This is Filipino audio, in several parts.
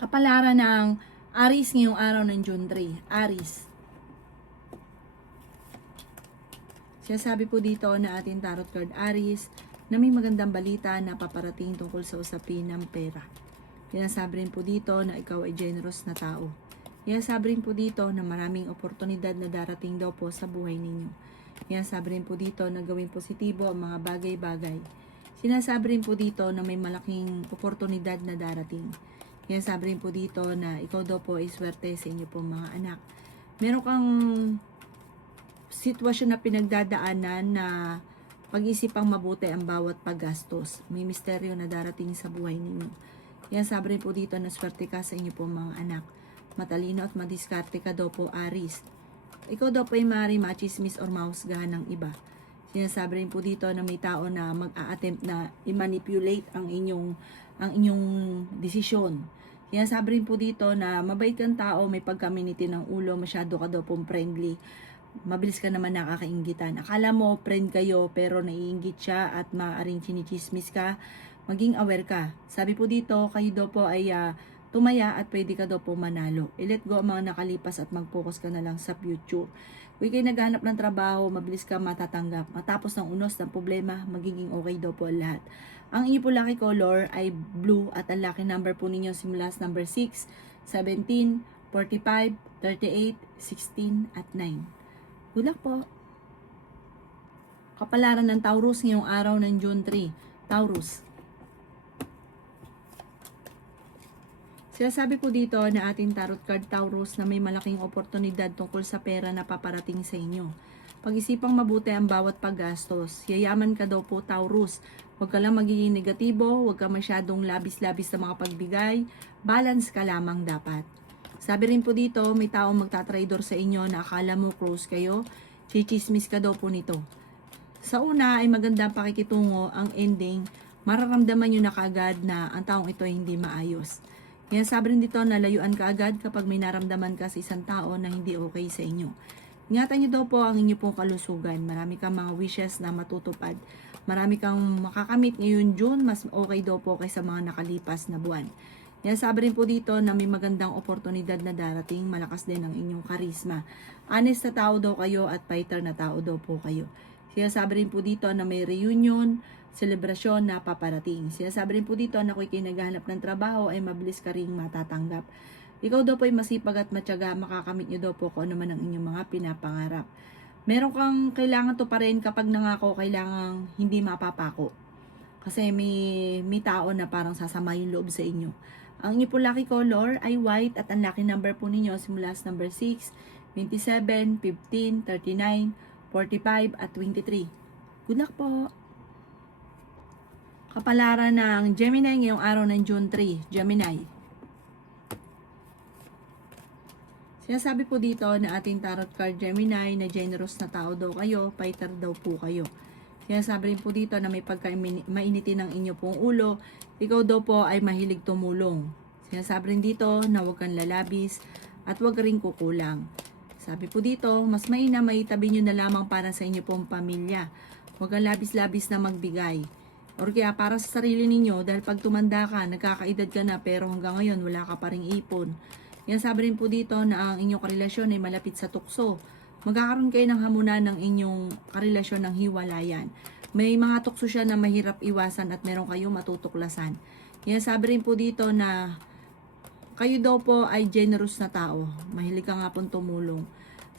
Kapalaran ng Aries ngayong araw ng June 3. Aries. Sinasabi po dito na ating tarot card Aries na may magandang balita na paparating tungkol sa usapin ng pera. Sinasabi rin po dito na ikaw ay generous na tao. Sinasabi rin po dito na maraming oportunidad na darating daw po sa buhay ninyo. Sinasabi rin po dito na gawing positibo ang mga bagay-bagay. Sinasabi rin po dito na may malaking oportunidad na darating. Sinasabi rin po dito na ikaw daw po ay swerte sa inyo po mga anak. Meron kang sitwasyon na pinagdadaanan na pag-isipang mabuti ang bawat paggastos. May misteryo na darating sa buhay ninyo. Sinasabi rin po dito na swerte ka sa inyo po mga anak. Matalino at madiskarte ka daw po Aries. Ikaw daw po ay maaari machismis or mahusgahan ng iba. Sinasabi rin po dito na may tao na mag-a-attempt na i-manipulate ang inyong desisyon. Sinasabi rin po dito na mabait kang tao, may pagkaminiti ng ulo, masyado ka daw pong friendly. Mabilis ka naman nakakainggitan. Akala mo friend kayo pero naiinggit siya at maaaring chinichismis ka. Maging aware ka. Sabi po dito, kayo daw po ay tumaya at pwede ka daw po manalo. I-let go ang mga nakalipas at mag-focus ka na lang sa future. Kung ikay naghanap ng trabaho, mabilis ka matatanggap. Matapos ng unos ng problema, magiging okay daw po lahat. Ang inyo po lucky color ay blue at ang lucky number po ninyo simula sa number 6, 17, 45, 38, 16 at 9. Good luck po. Kapalaran ng Taurus ngayong araw ng June 3. Taurus. Sinasabi po dito na ating tarot card Taurus na may malaking oportunidad tungkol sa pera na paparating sa inyo. Pag-isipang mabuti ang bawat paggastos. Yayaman ka daw po Taurus. Huwag ka lang magiging negatibo, huwag ka masyadong labis-labis sa mga pagbigay. Balance ka lamang dapat. Sabi rin po dito, may taong magtatraidor sa inyo na akala mo close kayo. Chichismis ka daw po nito. Sa una ay magandang pakikitungo, ang ending, mararamdaman nyo na kaagad na ang taong ito ay hindi maayos. Yan sabi rin dito na layuan ka agad kapag may naramdaman ka sa isang tao na hindi okay sa inyo. Ingatan nyo daw po ang inyo pong kalusugan. Marami kang mga wishes na matutupad. Marami kang makakamit ngayon June, mas okay daw po kaysa mga nakalipas na buwan. Yan sabi rin po dito na may magandang oportunidad na darating, malakas din ang inyong karisma. Honest na tao daw kayo at fighter na tao daw po kayo. Sinasabi rin po dito na may reunion, selebrasyon na paparating. Sinasabi rin po dito na kung ikay naghahanap ng trabaho ay mabilis ka ring matatanggap. Ikaw daw po ay masipag at matyaga, makakamit nyo daw po kung ano man ang inyong mga pinapangarap. Meron kang kailangan to pa rin kapag nangako, kailangan hindi mapapako. Kasi may tao na parang sasama yung loob sa inyo. Ang inyo po lucky color ay white at ang lucky number po ninyo simula sa number 6, 27, 15, 39, 45 at 23. Good luck po! Kapalaran ng Gemini ngayong araw ng June 3. Gemini. Sinasabi po dito na ating tarot card Gemini na generous na tao daw kayo, fighter daw po kayo. Sinasabi rin po dito na may pagka-mainitin ng inyo pong ulo, ikaw daw po ay mahilig tumulong. Sinasabi rin dito na huwag kang lalabis at huwag rin kukulang. Sabi po dito, mas mainam maitabi nyo na lamang para sa inyo pong pamilya. Huwag kang labis-labis na magbigay. Or kaya para sa sarili ninyo, dahil pag tumanda ka, nagkakaedad ka na pero hanggang ngayon wala ka pa ring ipon. Yan sabi rin po dito na ang inyong karelasyon ay malapit sa tukso. Magkakaroon kayo ng hamunan ng inyong karelasyon ng hiwalayan. May mga tukso siya na mahirap iwasan at meron kayong matutuklasan. Yan sabi rin po dito na kayo daw po ay generous na tao. Mahilig ka nga pong tumulong.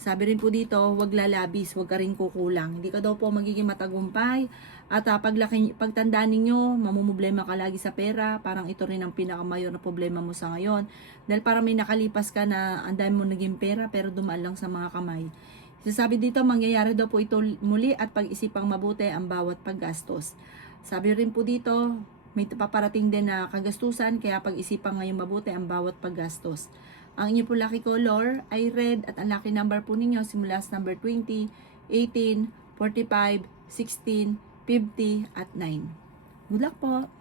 Sabi rin po dito, huwag lalabis, huwag ka rin kukulang. Hindi ka daw po magiging matagumpay. At pagtandaan ninyo, mamumblema ka lagi sa pera. Parang ito rin ang pinakamayor na problema mo sa ngayon. Dahil parang may nakalipas ka na ang dami mo naging pera pero dumaan lang sa mga kamay. Sabi dito, mangyayari daw po ito muli at pag-isipang mabuti ang bawat paggastos. Sabi rin po dito, may paparating din na kagastusan kaya pag-isipan ngayong mabuti ang bawat paggastos. Ang inyo po lucky color ay red at ang lucky number po ninyo simula sa number 20, 18, 45, 16, 50 at 9. Good luck po!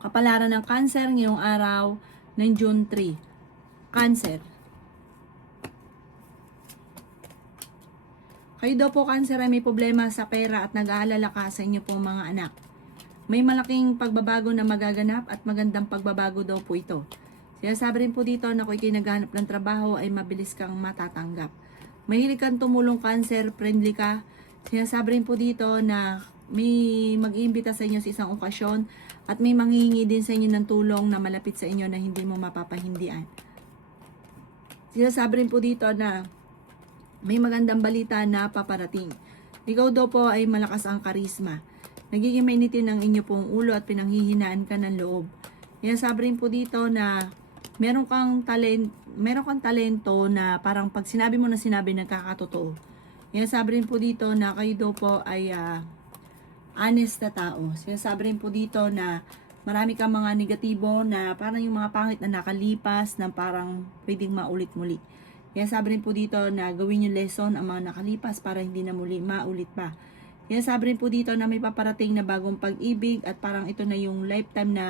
Kapalaran ng Cancer ngayong araw ng June 3. Cancer. Kayo daw po Cancer ay may problema sa pera at nag-aalala ka sa inyo pong mga anak. May malaking pagbabago na magaganap at magandang pagbabago daw po ito. Sinasabi rin po dito na kung ikinaghanap ng trabaho ay mabilis kang matatanggap. Mahilig kang tumulong, Cancer, friendly ka. Sinasabi rin po dito na may mag-iimbita sa inyo sa isang okasyon at may manghihingi din sa inyo ng tulong na malapit sa inyo na hindi mo mapapahindian. Sinasabi rin po dito na may magandang balita na paparating. Ikaw daw po ay malakas ang karisma. Nagiging mainitin ang inyo pong ulo at pinanghihinaan ka ng loob. Sinasabi rin po dito na meron kang talento na parang pag sinabi mo na sinabi nagkakatotoo. Sinasabi rin po dito na kayo daw po ay honest na tao. Sinasabi rin po dito na marami kang mga negatibo na parang yung mga pangit na nakalipas na parang pwedeng maulit muli. Sinasabi rin po dito na gawin yung lesson ang mga nakalipas para hindi na muli maulit pa. Sinasabi rin po dito na may paparating na bagong pag-ibig at parang ito na yung lifetime na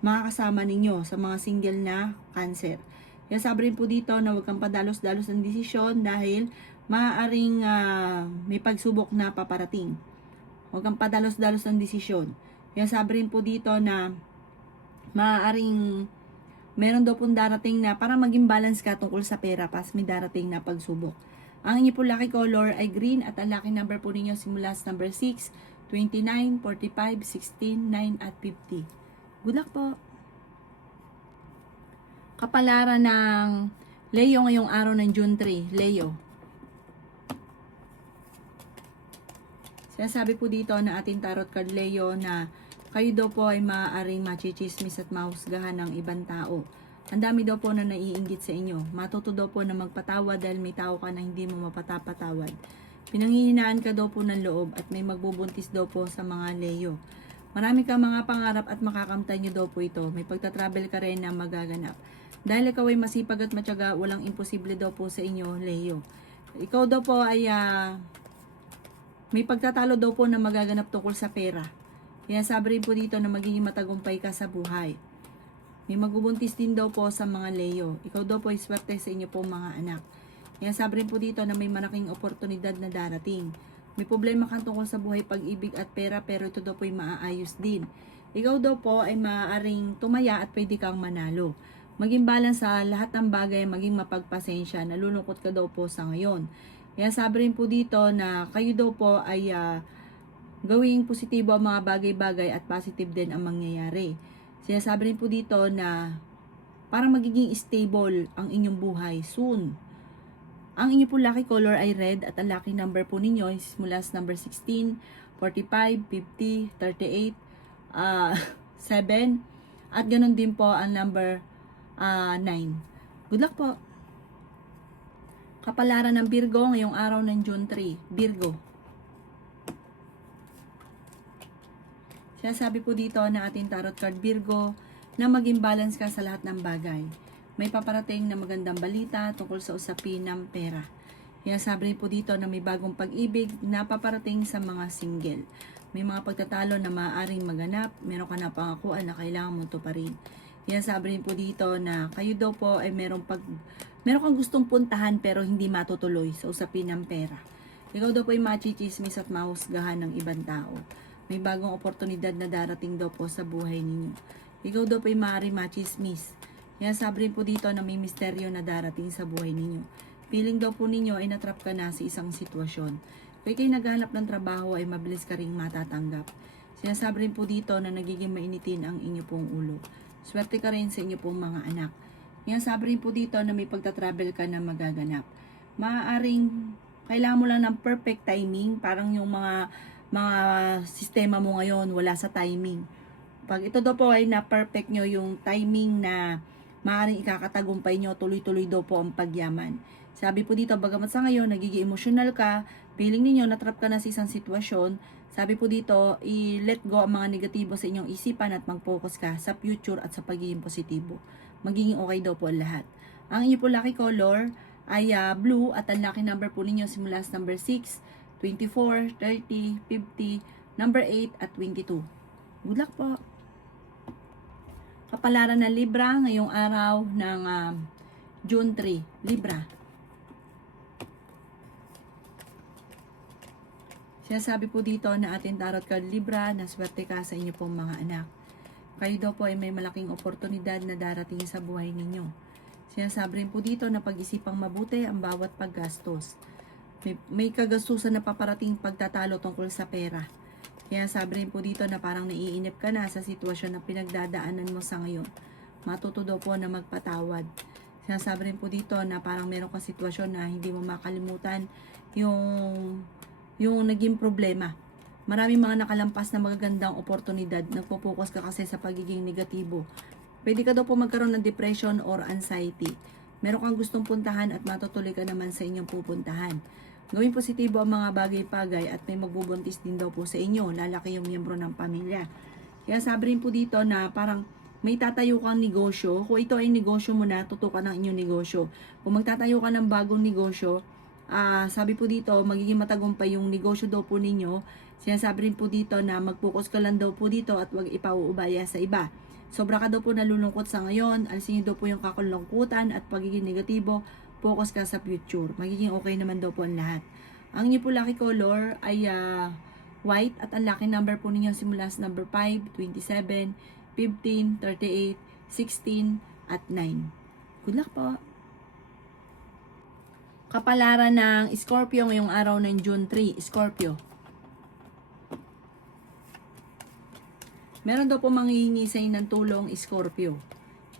makakasama ninyo sa mga single na Cancer. Sinasabi rin po dito na huwag kang padalos-dalos ng desisyon dahil maaaring may pagsubok na paparating. Huwag kang padalos-dalos ng desisyon. Sinasabi rin po dito na maaaring meron daw pong darating na para maging balance ka tungkol sa pera pas may darating na pagsubok. Ang inyo po lucky color ay green at ang lucky number po ninyo simula sa number 6, 29, 45, 16, 9 at 50. Good luck po! Kapalaran ng Leo ngayong araw ng June 3. Leo. Sinasabi po dito na ating tarot card Leo na kayo daw po ay maaaring machichismis at mahusgahan ng ibang tao. Ang dami daw po na naiinggit sa inyo. Matuto daw po na magpatawad dahil may tao ka na hindi mo mapatapatawad. Pinanghihinaan ka daw po ng loob at may magbubuntis daw po sa mga Leo. Marami kang mga pangarap at makakamtan nyo daw po ito. May pagtatravel ka rin na magaganap. Dahil ikaw ay masipag at matyaga, walang imposible daw po sa inyo, Leo. Ikaw daw po ay may pagtatalo daw po na magaganap tungkol sa pera. Kaya sabi rin po dito na magiging matagumpay ka sa buhay. May magbubuntis din daw po sa mga Leo. Ikaw daw po ay swerte sa inyo po mga anak. Kaya sabi rin po dito na may malaking oportunidad na darating. May problema kang tungkol sa buhay, pag-ibig at pera pero ito daw po ay maaayos din. Ikaw daw po ay maaaring tumaya at pwede kang manalo. Maging balance sa lahat ng bagay, maging mapagpasensya. Nalulungkot ka daw po sa ngayon. Kaya sabi rin po dito na kayo daw po ay gawing positibo ang mga bagay-bagay at positive din ang mangyayari. Sinasabi rin po dito na parang magiging stable ang inyong buhay soon. Ang inyong po lucky color ay red at ang lucky number po ninyo is mula sa number 16, 45, 50, 38, 7 at ganun din po ang number 9. Good luck po! Kapalaran ng Virgo ngayong araw ng June 3. Virgo. Sinasabi po dito na ating tarot card Virgo na maging balance ka sa lahat ng bagay. May paparating na magandang balita tungkol sa usapin ng pera. Sinasabi rin po dito na may bagong pag-ibig na paparating sa mga single. May mga pagtatalo na maaaring maganap, meron ka na pangakuan na kailangan mong tuparin. Sinasabi rin po dito na kayo daw po ay meron kang gustong puntahan pero hindi matutuloy sa usapin ng pera. Ikaw daw po ay machichismis at mahusgahan ng ibang tao. May bagong oportunidad na darating daw po sa buhay ninyo. Ikaw daw po ay maaaring machismis. Kaya sabi rin po dito na may misteryo na darating sa buhay ninyo. Feeling daw po ninyo ay natrap ka na sa isang sitwasyon. Kaya kayo naghahanap ng trabaho ay mabilis ka rin matatanggap. Sinasabi rin po dito na nagiging mainitin ang inyo pong ulo. Swerte ka rin sa inyo pong mga anak. Kaya sabi rin po dito na may pagtatravel ka na magaganap. Maaaring kailangan mo lang ng perfect timing. Parang yung mga sistema mo ngayon wala sa timing. Pag ito daw po ay na-perfect nyo yung timing na maaaring ikakatagumpay nyo, tuloy-tuloy daw po ang pagyaman. Sabi po dito, bagamat sa ngayon, nagiging emotional ka, feeling ninyo, natrap ka na sa isang sitwasyon, sabi po dito, i-let go ang mga negatibo sa inyong isipan at mag-focus ka sa future at sa pagiging positibo. Magiging okay daw po ang lahat. Ang inyo po lucky color ay blue at ang lucky number po ninyo simula sa number 6, 24, 30, 50, number 8 at 22. Good luck po! Kapalaran ng Libra ngayong araw ng June 3. Libra. Sinasabi po dito na ating tarot card Libra na swerte ka sa inyo pong mga anak. Kayo daw po ay may malaking oportunidad na darating sa buhay ninyo. Sinasabi rin po dito na pag-isipang mabuti ang bawat paggastos. May kagastusan na paparating pagtatalo tungkol sa pera. Kaya sabi rin po dito na parang naiinip ka na sa sitwasyon na pinagdadaanan mo sa ngayon. Matuto daw po na magpatawad. Sinasabi rin po dito na parang meron ka sitwasyon na hindi mo makalimutan yung naging problema. Maraming mga nakalampas na magagandang oportunidad. Nagpo-focus ka kasi sa pagiging negatibo. Pwede ka daw po magkaroon ng depression or anxiety. Meron kang gustong puntahan at matutuloy ka naman sa inyong pupuntahan. Gawing positibo ang mga bagay-bagay at may magbubuntis din daw po sa inyo. Lalaki yung miyembro ng pamilya. Kaya sabi rin po dito na parang may tatayo kang negosyo. Kung ito ay negosyo mo na, tutukan ng inyong negosyo. Kung magtatayo ka ng bagong negosyo, sabi po dito, magiging matagumpay yung negosyo daw po ninyo. Sinasabi rin po dito na mag-focus ka lang daw po dito at huwag ipauubaya sa iba. Sobra ka daw po nalulungkot sa ngayon, alisin niyo daw po yung kakalungkutan at pagiging negatibo, focus ka sa future. Magiging okay naman daw po ang lahat. Ang inyo po lucky color ay white at ang lucky number po ninyo simula sa number 5, 27, 15, 38, 16 at 9. Good luck po! Kapalaran ng Scorpio ngayong araw ng June 3, Scorpio. Meron daw po manghihingi sa inyo ng tulong, Scorpio.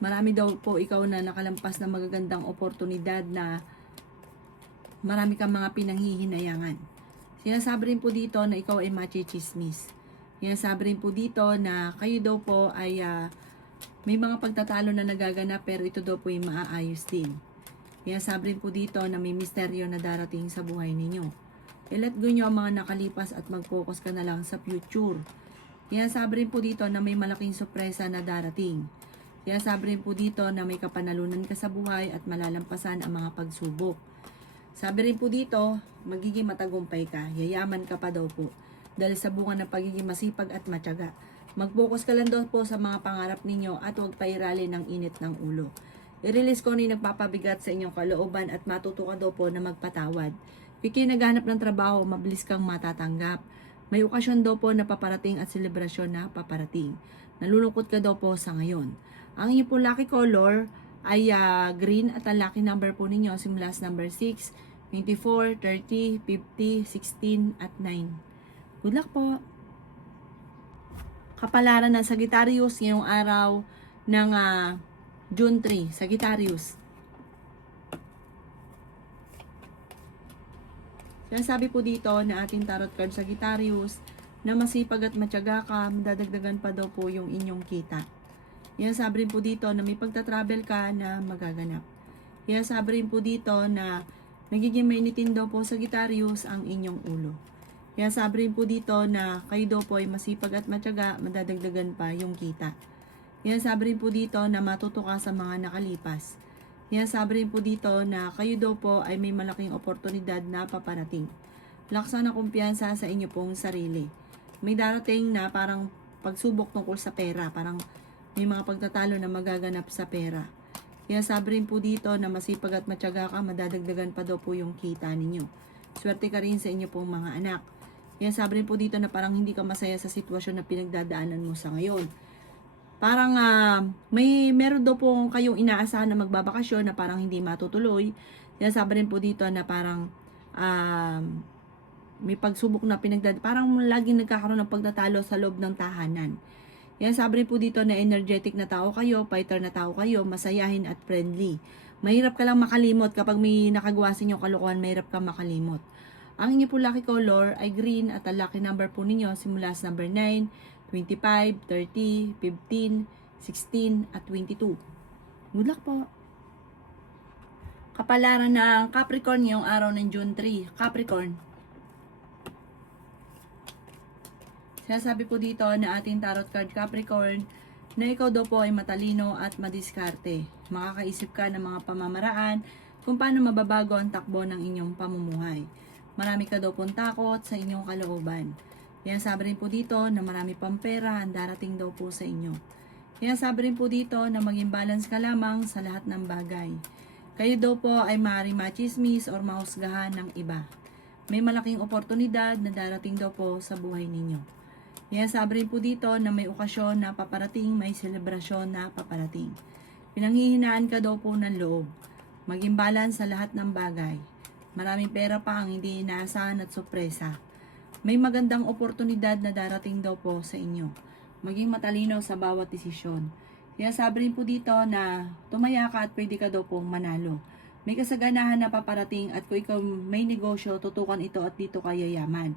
Marami daw po ikaw na nakalampas na magagandang oportunidad na marami kang mga pinanghihinayangan. Sinasabi rin po dito na ikaw ay machichismis. Sinasabi rin po dito na kayo daw po ay may mga pagtatalo na nagaganap pero ito daw po ay maaayos din. Sinasabi rin po dito na may misteryo na darating sa buhay ninyo. I-let go nyo ang mga nakalipas at mag-focus ka na lang sa future. Sinasabi rin po dito na may malaking sorpresa na darating. Sinasabi rin po dito na may kapanalunan ka sa buhay at malalampasan ang mga pagsubok. Sabi rin po dito, magiging matagumpay ka, yayaman ka pa daw po. Dahil sa bunga ng pagiging masipag at matyaga. Mag-focus ka lang daw po sa mga pangarap ninyo at huwag pairali ng init ng ulo. I-release ko na yung nagpapabigat sa inyong kalooban at matuto ka daw po na magpatawad. Piki naghanap ng trabaho, mabilis kang matatanggap. May okasyon daw po na paparating at selebrasyon na paparating. Nalulungkot ka daw po sa ngayon. Ang inyong po lucky color ay green at ang lucky number po ninyo simula sa number 6, 24, 30, 50, 16 at 9. Good luck po! Kapalaran ng Sagittarius ngayong araw ng June 3, Sagittarius. Sinasabi po dito na ating tarot card Sagittarius na masipag at matyaga ka, madadagdagan pa daw po yung inyong kita. Sinasabi rin po dito na may pagta-travel ka na magaganap. Sinasabi rin po dito na nagiging mainitin daw po Sagittarius ang inyong ulo. Sinasabi rin po dito na kayo daw po ay masipag at matyaga, madadagdagan pa yung kita. Sinasabi rin po dito na matuto ka sa mga nakalipas. Sinasabi rin po dito na kayo daw po ay may malaking oportunidad na paparating. Laksan na kumpiyansa sa inyo pong sarili. May darating na parang pagsubok tungkol sa pera. Parang may mga pagtatalo na magaganap sa pera. Sinasabi rin po dito na masipag at matyaga ka, madadagdagan pa daw po yung kita ninyo. Swerte ka rin sa inyo pong mga anak. Sinasabi rin po dito na parang hindi ka masaya sa sitwasyon na pinagdadaanan mo sa ngayon. Parang meron daw po kayong inaasahan na magbabakasyon na parang hindi matutuloy. Sinasabi rin po dito na parang may pagsubok na parang laging nagkakaroon ng pagtatalo sa loob ng tahanan. Sinasabi rin po dito na energetic na tao kayo, fighter na tao kayo, masayahin at friendly. Mahirap ka lang makalimot kapag may nakagawa sa inyong kalokohan, mahirap ka makalimot. Ang inyo po lucky color ay green at ang lucky number po ninyo simula sa number 9, 25, 30, 15, 16, at 22. Good luck po! Kapalaran ng Capricorn ngayong araw ng June 3. Capricorn. Sinasabi po dito na ating tarot card Capricorn na ikaw daw po ay matalino at madiskarte. Makakaisip ka ng mga pamamaraan kung paano mababago ang takbo ng inyong pamumuhay. Marami ka daw pong takot sa inyong kalooban. Sabi rin po dito na marami pang pera ang darating daw po sa inyo. Sabi rin po dito na maging balance ka lamang sa lahat ng bagay. Kayo daw po ay maaaring machismis or mahusgahan ng iba. May malaking oportunidad na darating daw po sa buhay ninyo. Sabi rin po dito na may okasyon na paparating, may selebrasyon na paparating. Pinanghihinaan ka daw po ng loob. Maging balance sa lahat ng bagay. Maraming pera pa ang hindi inaasahan at sorpresa. May magandang oportunidad na darating daw po sa inyo. Maging matalino sa bawat desisyon. Sabi rin po dito na tumaya ka at pwede ka daw pong manalo. May kasaganahan na paparating at kung ikaw may negosyo, tutukan ito at dito ka yayaman.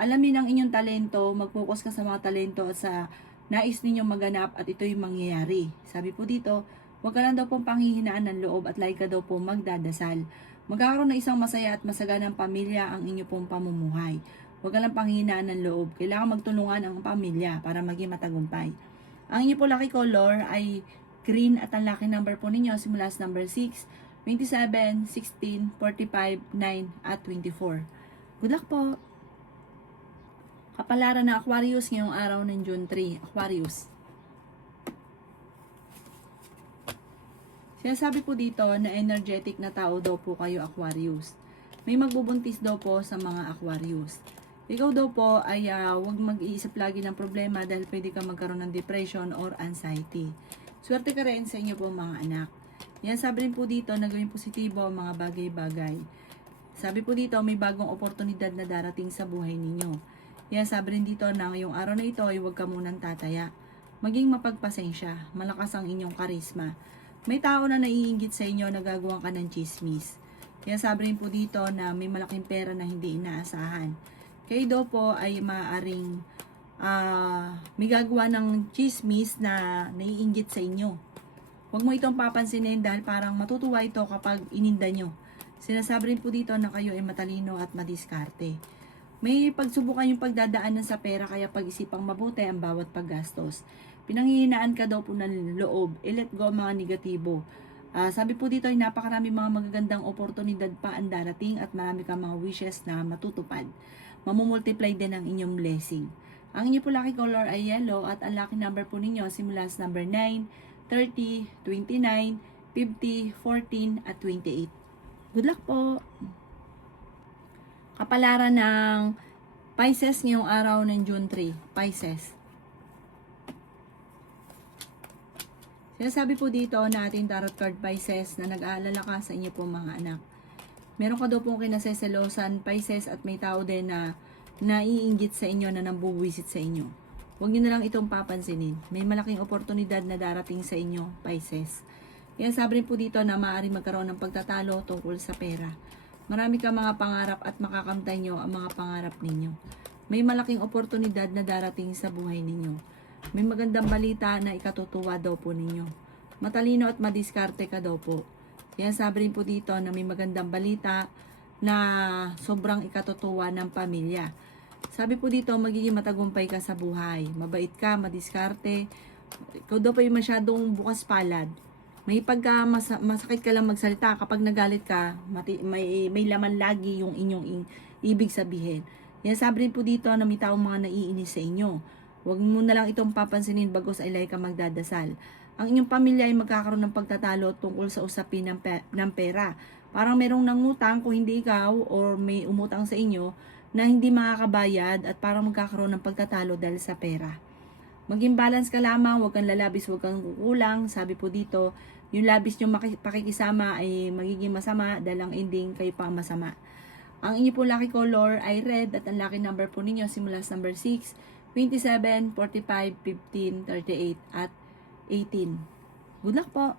Alamin ang inyong talento, mag-focus ka sa mga talento at sa nais ninyong maganap at ito'y mangyayari. Sabi po dito, huwag ka lang daw pong panghihinaan ng loob at lagi ka daw pong magdadasal. Magkakaroon ng isang masaya at masaganang pamilya ang inyo pong pamumuhay. Huwag ka lang panghihinaan ng loob. Kailangan magtulungan ang pamilya para maging matagumpay. Ang inyo po lucky color ay green at ang lucky number po ninyo simula sa number 6, 27, 16, 45, 9 at 24. Good luck po! Kapalaran ng Aquarius ngayong araw ng June 3. Aquarius. Sinasabi po dito na energetic na tao daw po kayo, Aquarius. May magbubuntis daw po sa mga Aquarius. Ikaw daw po ay huwag mag-iisip lagi ng problema dahil pwede ka magkaroon ng depression or anxiety. Swerte ka rin sa inyo po mga anak. Sabi rin po dito na gawing positibo ang mga bagay-bagay. Sabi po dito may bagong oportunidad na darating sa buhay ninyo. Sabi rin dito na ngayong araw na ito ay huwag ka munang tataya. Maging mapagpasensya, malakas ang inyong karisma. May tao na naiinggit sa inyo na gagawa ka ng chismis. Sabi rin po dito na may malaking pera na hindi inaasahan. Kayo daw po ay maaaring may gagawa ng chismis na naiinggit sa inyo. Huwag mo itong papansinin dahil parang matutuwa ito kapag ininda nyo. Sinasabi rin po dito na kayo ay matalino at madiskarte. May pagsubukan yung pagdadaanan sa pera kaya pag-isipang mabuti ang bawat paggastos. Pinanghihinaan ka daw po ng loob. I-let go ang mga negatibo. Sabi po dito ay napakarami mga magagandang oportunidad pa ang darating at marami kang mga wishes na matutupad. Mamumultiply din ang inyong blessing. Ang inyo po lucky color ay yellow at ang lucky number po ninyo simula sa number 9, 30, 29, 50, 14 at 28. Good luck po! Kapalaran ng Pisces ngayong araw ng June 3. Pisces. Sinasabi po dito na ating tarot card Pisces na nag-aalala ka sa inyo po mga anak. Meron ka daw pong kinaseselosan Pisces at may tao din na naiinggit sa inyo na nambubuwisit sa inyo. Huwag niyo na lang itong papansinin. May malaking oportunidad na darating sa inyo Pisces. Sabi rin po dito na maaaring magkaroon ng pagtatalo tungkol sa pera. Marami ka mga pangarap at makakamtay nyo ang mga pangarap ninyo. May malaking oportunidad na darating sa buhay ninyo. May magandang balita na ikatutuwa daw po ninyo. Matalino at madiskarte ka daw po. Sabi rin po dito na may magandang balita na sobrang ikatutuwa ng pamilya. Sabi po dito magiging matagumpay ka sa buhay. Mabait ka, madiskarte. Ikaw daw po yung masyadong bukas palad. May pagka masakit ka lang magsalita kapag nagalit ka, may laman lagi yung inyong ibig sabihin. Sabi rin po dito na may taong mga naiinis sa inyo. Huwag mo na lang itong papansinin bagos ay ka magdadasal. Ang inyong pamilya ay magkakaroon ng pagtatalo tungkol sa usapin ng pera. Parang merong nangutang kung hindi ikaw or may umutang sa inyo na hindi makakabayad at parang magkakaroon ng pagtatalo dahil sa pera. Maging balance ka lamang, huwag kang lalabis, huwag kang kukulang. Sabi po dito, yung labis nyo pakikisama ay magiging masama dahil ang ending kayo pa masama. Ang inyo po lucky color ay red at ang lucky number po ninyo simula sa number 6, 27, 45, 15, 38 at 18. Good luck po!